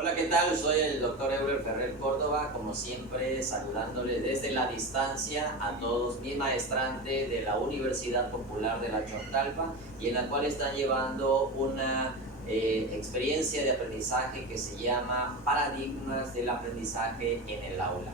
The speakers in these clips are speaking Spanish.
Hola, ¿qué tal? Soy el doctor Euler Ferrer Córdoba, como siempre saludándoles desde la distancia a todos mis maestrantes de la Universidad Popular de la Chontalpa y en la cual están llevando una experiencia de aprendizaje que se llama Paradigmas del Aprendizaje en el Aula.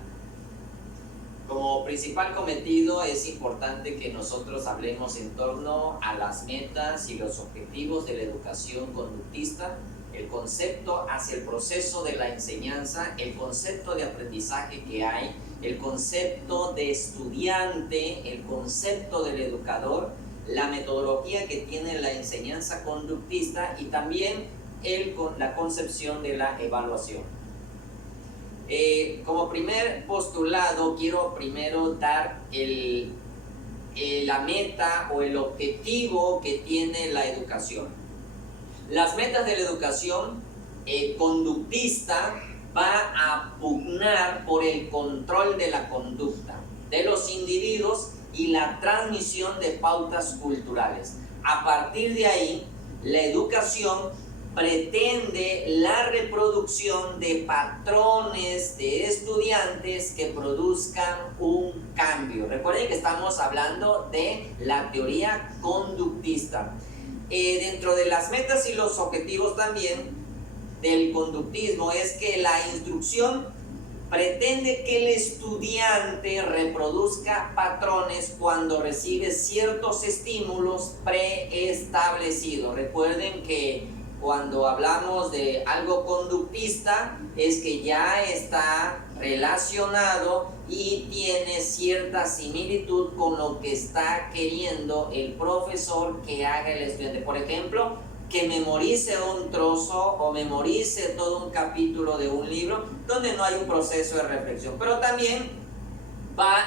Como principal cometido es importante que nosotros hablemos en torno a las metas y los objetivos de la educación conductista, el concepto hacia el proceso de la enseñanza, el concepto de aprendizaje que hay, el concepto de estudiante, el concepto del educador, la metodología que tiene la enseñanza conductista y también la concepción de la evaluación. Como primer postulado, quiero primero dar la meta o el objetivo que tiene la educación. Las metas de la educación conductista va a pugnar por el control de la conducta de los individuos y la transmisión de pautas culturales. A partir de ahí, la educación pretende la reproducción de patrones de estudiantes que produzcan un cambio. Recuerden que estamos hablando de la teoría conductista. Dentro de las metas y los objetivos también del conductismo es que la instrucción pretende que el estudiante reproduzca patrones cuando recibe ciertos estímulos preestablecidos. Recuerden que cuando hablamos de algo conductista es que ya está relacionado y tiene cierta similitud con lo que está queriendo el profesor que haga el estudiante. Por ejemplo, que memorice un trozo o memorice todo un capítulo de un libro donde no hay un proceso de reflexión. Pero también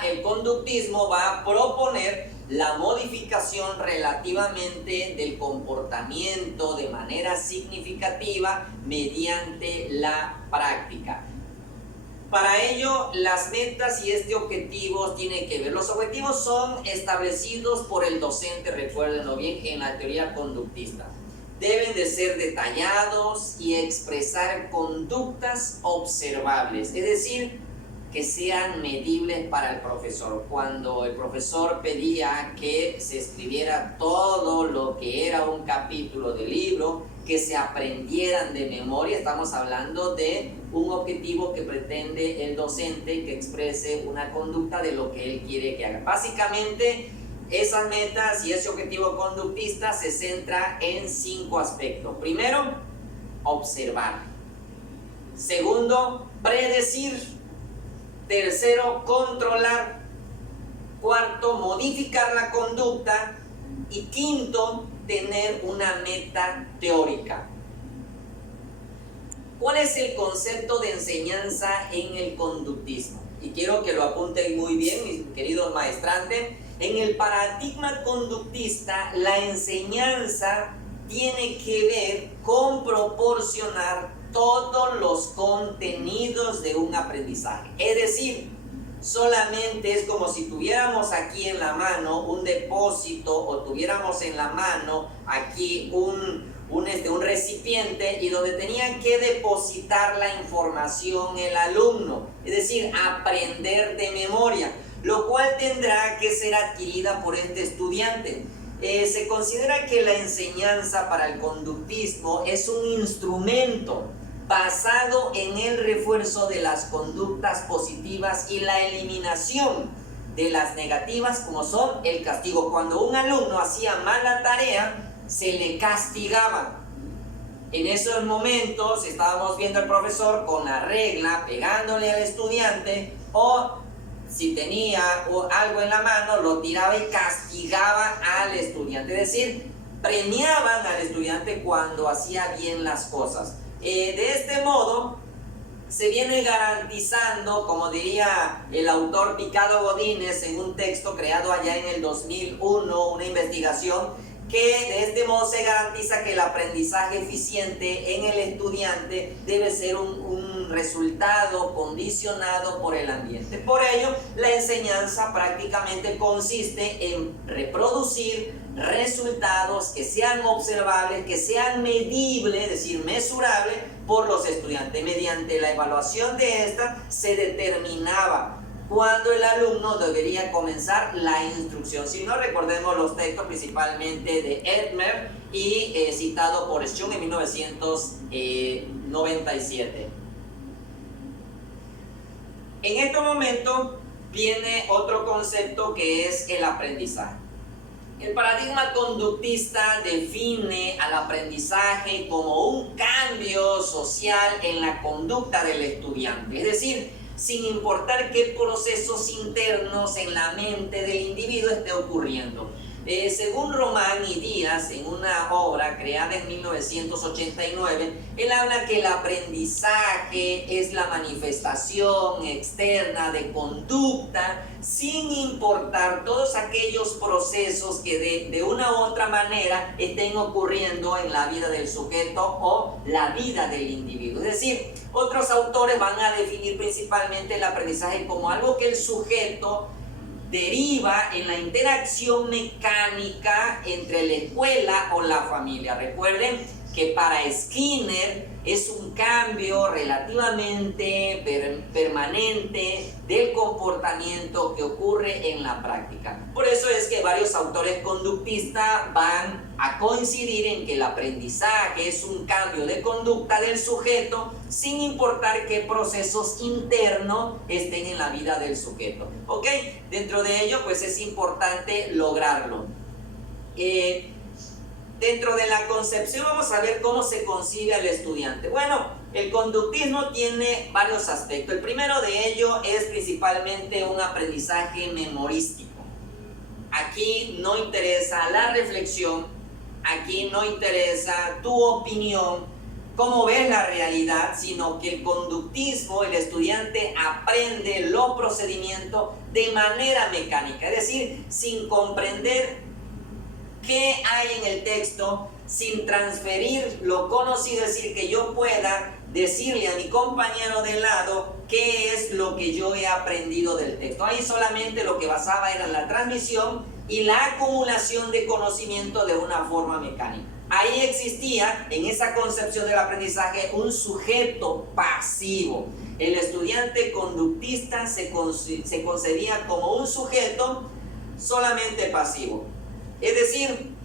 el conductismo va a proponer la modificación relativamente del comportamiento de manera significativa mediante la práctica. Para ello, las metas y objetivo tienen que ver. Los objetivos son establecidos por el docente, recuérdenlo bien, en la teoría conductista. Deben de ser detallados y expresar conductas observables, es decir, que sean medibles para el profesor. Cuando el profesor pedía que se escribiera todo lo que era un capítulo del libro, que se aprendieran de memoria, estamos hablando de un objetivo que pretende el docente que exprese una conducta de lo que él quiere que haga. Básicamente, esas metas y ese objetivo conductista se centra en 5 aspectos. Primero, observar. Segundo, predecir. Tercero, controlar. Cuarto, modificar la conducta. Y quinto, tener una meta teórica. ¿Cuál es el concepto de enseñanza en el conductismo? Y quiero que lo apunten muy bien, mis queridos maestrantes. En el paradigma conductista, la enseñanza tiene que ver con proporcionar todos los contenidos de un aprendizaje. Es decir, solamente es como si tuviéramos aquí en la mano un depósito o tuviéramos en la mano aquí un recipiente y donde tenía que depositar la información el alumno, es decir, aprender de memoria, lo cual tendrá que ser adquirida por este estudiante. Se considera que la enseñanza para el conductismo es un instrumento basado en el refuerzo de las conductas positivas y la eliminación de las negativas, como son el castigo. Cuando un alumno hacía mala tarea, se le castigaba. En esos momentos estábamos viendo al profesor con la regla pegándole al estudiante, o si tenía algo en la mano lo tiraba y castigaba al estudiante, es decir, premiaban al estudiante cuando hacía bien las cosas. De este modo se viene garantizando, como diría el autor Picado Godínez en un texto creado allá en el 2001, una investigación, que de este modo se garantiza que el aprendizaje eficiente en el estudiante debe ser un resultado condicionado por el ambiente. Por ello, la enseñanza prácticamente consiste en reproducir resultados que sean observables, que sean medibles, es decir, mesurables por los estudiantes. Mediante la evaluación de esta se determinaba cuándo el alumno debería comenzar la instrucción. Si no, recordemos los textos principalmente de Edmer y citado por Schum en 1997. En este momento viene otro concepto que es el aprendizaje. El paradigma conductista define al aprendizaje como un cambio social en la conducta del estudiante, es decir, sin importar qué procesos internos en la mente del individuo esté ocurriendo. Según Román y Díaz, en una obra creada en 1989, él habla que el aprendizaje es la manifestación externa de conducta sin importar todos aquellos procesos que de una u otra manera estén ocurriendo en la vida del sujeto o la vida del individuo. Es decir, otros autores van a definir principalmente el aprendizaje como algo que el sujeto deriva en la interacción mecánica entre la escuela o la familia. Recuerden que para Skinner es un cambio relativamente permanente del comportamiento que ocurre en la práctica. Por eso es que varios autores conductistas van a coincidir en que el aprendizaje es un cambio de conducta del sujeto sin importar qué procesos internos estén en la vida del sujeto. ¿Ok? Dentro de ello, pues es importante lograrlo. Dentro de la concepción vamos a ver cómo se concibe al estudiante. Bueno, el conductismo tiene varios aspectos. El primero de ello es principalmente un aprendizaje memorístico. Aquí no interesa la reflexión, aquí no interesa tu opinión, cómo ves la realidad, sino que el conductismo, el estudiante aprende los procedimientos de manera mecánica, es decir, sin comprender qué hay en el texto, sin transferir lo conocido, es decir, que yo pueda decirle a mi compañero de lado qué es lo que yo he aprendido del texto. Ahí solamente lo que basaba era la transmisión y la acumulación de conocimiento de una forma mecánica. Ahí existía, en esa concepción del aprendizaje, un sujeto pasivo. El estudiante conductista se concebía como un sujeto solamente pasivo. Es decir,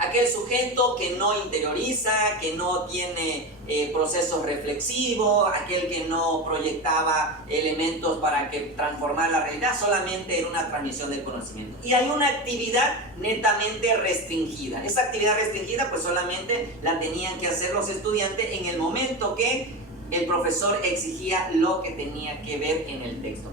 aquel sujeto que no interioriza, que no tiene procesos reflexivos, aquel que no proyectaba elementos para que transformar la realidad, solamente en una transmisión del conocimiento. Y hay una actividad netamente restringida. Esa actividad restringida pues solamente la tenían que hacer los estudiantes en el momento que el profesor exigía lo que tenía que ver en el texto.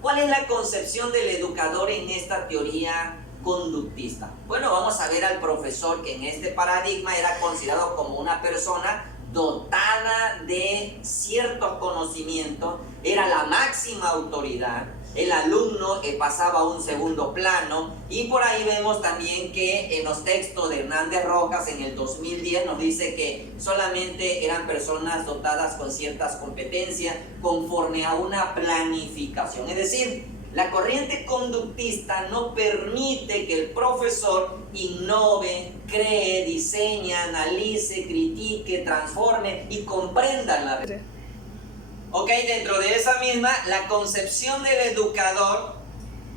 ¿Cuál es la concepción del educador en esta teoría conductista? Bueno, vamos a ver al profesor, que en este paradigma era considerado como una persona dotada de ciertos conocimientos, era la máxima autoridad. El alumno pasaba a un segundo plano, y por ahí vemos también que en los textos de Hernández Rojas en el 2010 nos dice que solamente eran personas dotadas con ciertas competencias conforme a una planificación. Es decir, la corriente conductista no permite que el profesor innove, cree, diseñe, analice, critique, transforme y comprenda la realidad. Ok, dentro de esa misma, la concepción del educador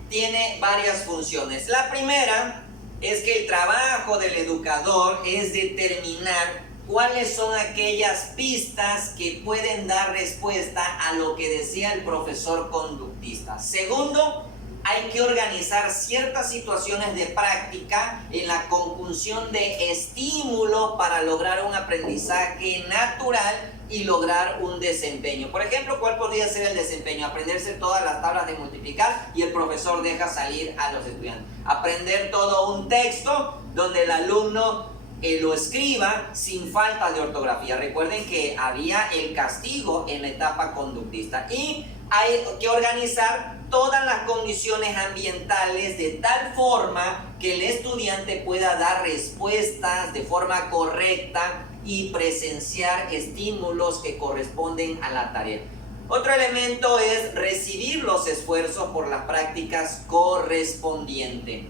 tiene varias funciones. La primera es que el trabajo del educador es determinar cuáles son aquellas pistas que pueden dar respuesta a lo que decía el profesor conductista. Segundo, hay que organizar ciertas situaciones de práctica en la conjunción de estímulos para lograr un aprendizaje natural y lograr un desempeño. Por ejemplo, ¿cuál podría ser el desempeño? Aprenderse todas las tablas de multiplicar y el profesor deja salir a los estudiantes. Aprender todo un texto donde el alumno lo escriba sin falta de ortografía. Recuerden que había el castigo en la etapa conductista. Y hay que organizar todas las condiciones ambientales de tal forma que el estudiante pueda dar respuestas de forma correcta y presenciar estímulos que corresponden a la tarea. Otro elemento es recibir los esfuerzos por las prácticas correspondientes.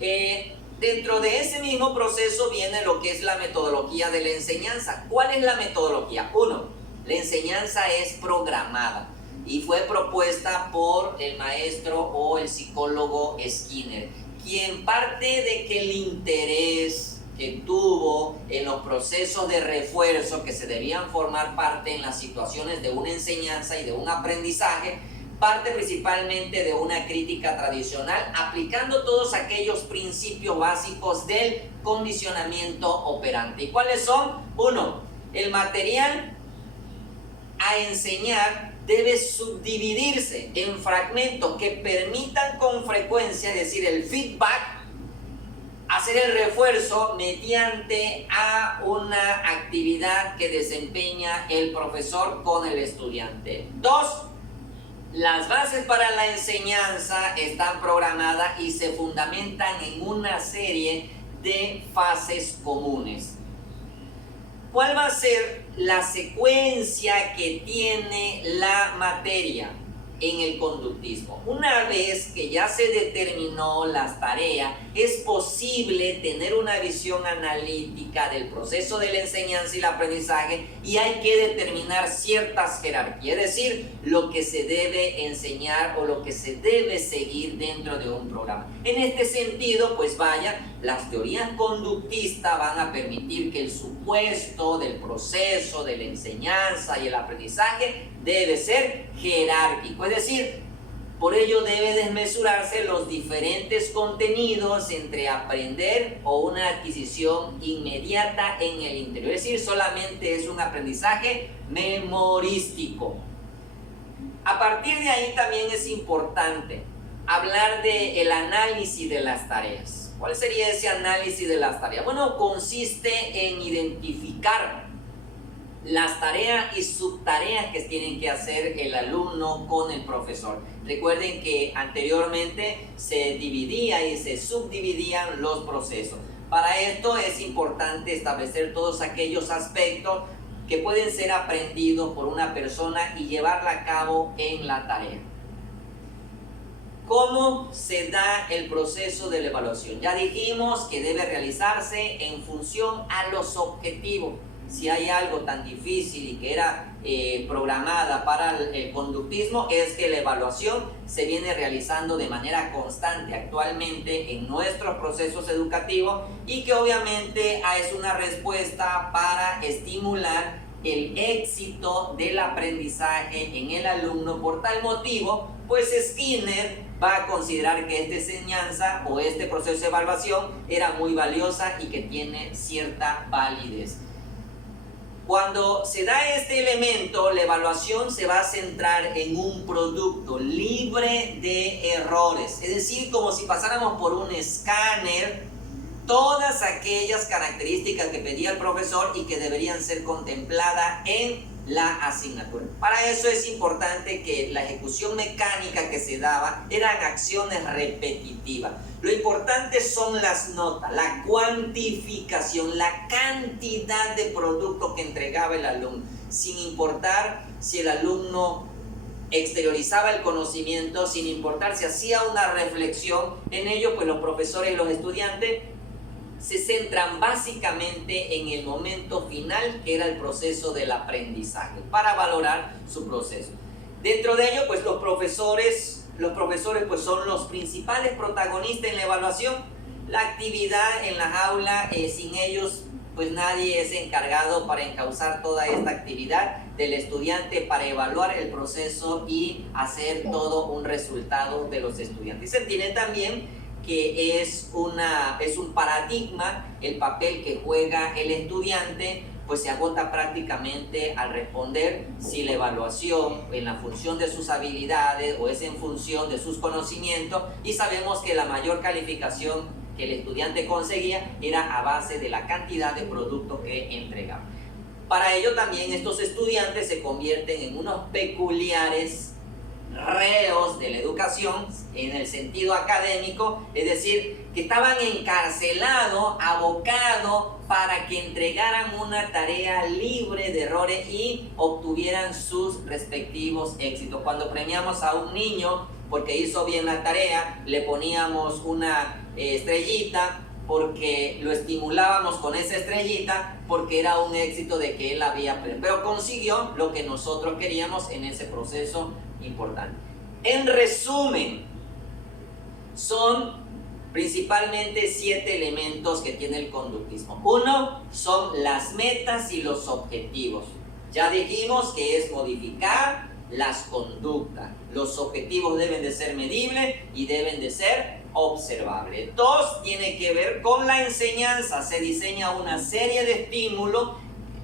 Dentro de ese mismo proceso viene lo que es la metodología de la enseñanza. ¿Cuál es la metodología? Uno, la enseñanza es programada y fue propuesta por el maestro o el psicólogo Skinner, quien parte de que el interés que tuvo en los procesos de refuerzo que se debían formar parte en las situaciones de una enseñanza y de un aprendizaje, parte principalmente de una crítica tradicional, aplicando todos aquellos principios básicos del condicionamiento operante. ¿Y cuáles son? Uno, el material a enseñar debe subdividirse en fragmentos que permitan con frecuencia, es decir, el feedback, hacer el refuerzo mediante a una actividad que desempeña el profesor con el estudiante. Dos, las bases para la enseñanza están programadas y se fundamentan en una serie de fases comunes. ¿Cuál va a ser la secuencia que tiene la materia en el conductismo? Una vez que ya se determinó las tareas, es posible tener una visión analítica del proceso de la enseñanza y el aprendizaje, y hay que determinar ciertas jerarquías, es decir, lo que se debe enseñar o lo que se debe seguir dentro de un programa. En este sentido, pues vaya, las teorías conductistas van a permitir que el supuesto del proceso de la enseñanza y el aprendizaje debe ser jerárquico, es decir, por ello debe desmesurarse los diferentes contenidos entre aprender o una adquisición inmediata en el interior, es decir, solamente es un aprendizaje memorístico. A partir de ahí también es importante hablar del análisis de las tareas. ¿Cuál sería ese análisis de las tareas? Bueno, consiste en identificar las tareas y subtareas que tienen que hacer el alumno con el profesor. Recuerden que anteriormente se dividía y se subdividían los procesos. Para esto es importante establecer todos aquellos aspectos que pueden ser aprendidos por una persona y llevarla a cabo en la tarea. ¿Cómo se da el proceso de la evaluación? Ya dijimos que debe realizarse en función a los objetivos. Si hay algo tan difícil y que era programada para el conductismo, es que la evaluación se viene realizando de manera constante actualmente en nuestros procesos educativos, y que obviamente es una respuesta para estimular el éxito del aprendizaje en el alumno. Por tal motivo, pues Skinner va a considerar que esta enseñanza o este proceso de evaluación era muy valiosa y que tiene cierta validez. Cuando se da este elemento, la evaluación se va a centrar en un producto libre de errores, es decir, como si pasáramos por un escáner todas aquellas características que pedía el profesor y que deberían ser contempladas en la asignatura. Para eso es importante que la ejecución mecánica que se daba eran acciones repetitivas. Lo importante son las notas, la cuantificación, la cantidad de producto que entregaba el alumno, sin importar si el alumno exteriorizaba el conocimiento, sin importar si hacía una reflexión en ello, pues los profesores y los estudiantes se centran básicamente en el momento final, que era el proceso del aprendizaje, para valorar su proceso. Dentro de ello, pues los profesores pues son los principales protagonistas en la evaluación. La actividad en las aulas, sin ellos pues nadie es encargado para encauzar toda esta actividad del estudiante para evaluar el proceso y hacer todo un resultado de los estudiantes. Se tiene también que es un paradigma el papel que juega el estudiante, pues se agota prácticamente al responder si la evaluación en la función de sus habilidades o es en función de sus conocimientos, y sabemos que la mayor calificación que el estudiante conseguía era a base de la cantidad de producto que entregaba. Para ello también estos estudiantes se convierten en unos peculiares reos de la educación en el sentido académico, es decir, que estaban encarcelados, abocados para que entregaran una tarea libre de errores y obtuvieran sus respectivos éxitos. Cuando premiamos a un niño porque hizo bien la tarea, le poníamos una estrellita, porque lo estimulábamos con esa estrellita, porque era un éxito de que él había aprendido, pero consiguió lo que nosotros queríamos en ese proceso importante. En resumen, son principalmente 7 elementos que tiene el conductismo. Uno, son las metas y los objetivos. Ya dijimos que es modificar las conductas. Los objetivos deben de ser medibles y deben de ser observables. 2, tiene que ver con la enseñanza. Se diseña una serie de estímulos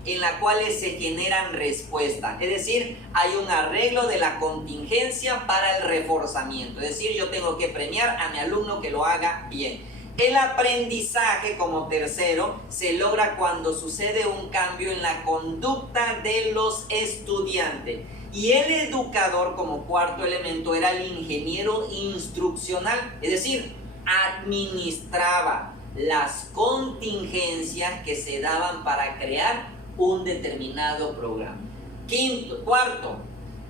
en la cuales se generan respuestas. Es decir, hay un arreglo de la contingencia para el reforzamiento. Es decir, yo tengo que premiar a mi alumno que lo haga bien. El aprendizaje, como tercero, se logra cuando sucede un cambio en la conducta de los estudiantes. Y el educador, como cuarto elemento, era el ingeniero instruccional. Es decir, administraba las contingencias que se daban para crear un determinado programa. Cuarto,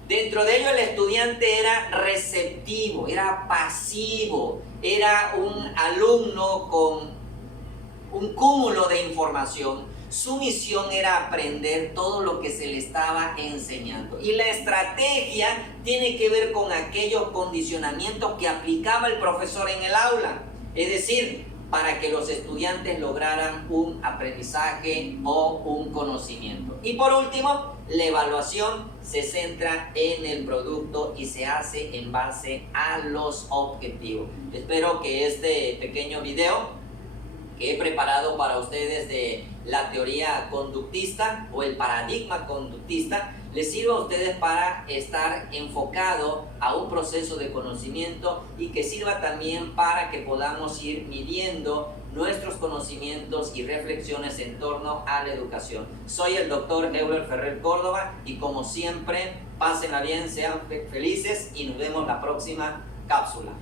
dentro de ello el estudiante era receptivo, era pasivo, era un alumno con un cúmulo de información. Su misión era aprender todo lo que se le estaba enseñando. Y la estrategia tiene que ver con aquellos condicionamientos que aplicaba el profesor en el aula. Es decir, para que los estudiantes lograran un aprendizaje o un conocimiento. Y por último, la evaluación se centra en el producto y se hace en base a los objetivos. Espero que este pequeño video que he preparado para ustedes de la teoría conductista o el paradigma conductista les sirva a ustedes para estar enfocado a un proceso de conocimiento y que sirva también para que podamos ir midiendo nuestros conocimientos y reflexiones en torno a la educación. Soy el doctor Euler Ferrer Córdoba y como siempre, pásenla bien, sean felices y nos vemos la próxima cápsula.